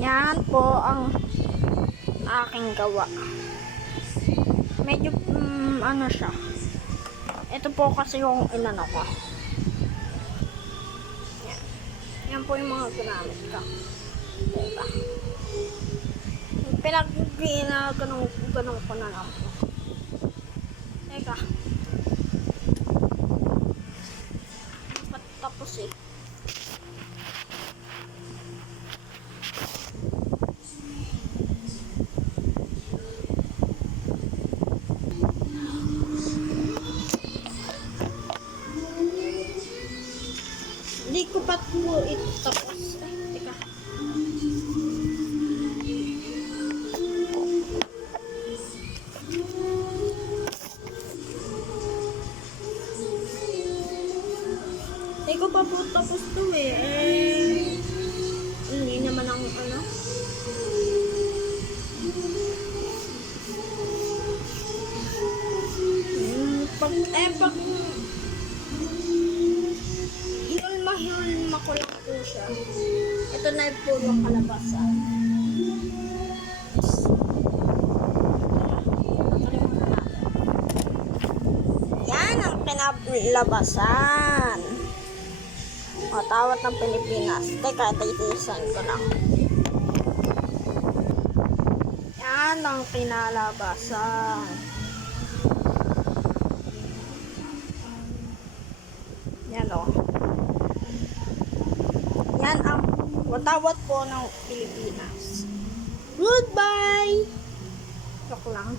Yan po ang aking gawa. Medyo ano siya. Ito po kasi yung inano ko. Yan. Yan po yung mga ginamit ko. Diba? Ganun ko na lang po. Teka. Tapos eh. Hindi ko pa po ito tapos. Teka. Hindi ko pa po tapos to eh. Hindi naman ang ano. Pag hinulma ko lang po siya. Ito na po yung kalabasan. Yan ang kinalabasan. O, tawat ng Pilipinas. Teka, titisan ko lang. Yan ang kinalabasan. Yan o. Yan ang watawat po ng Pilipinas. Goodbye! Joke lang.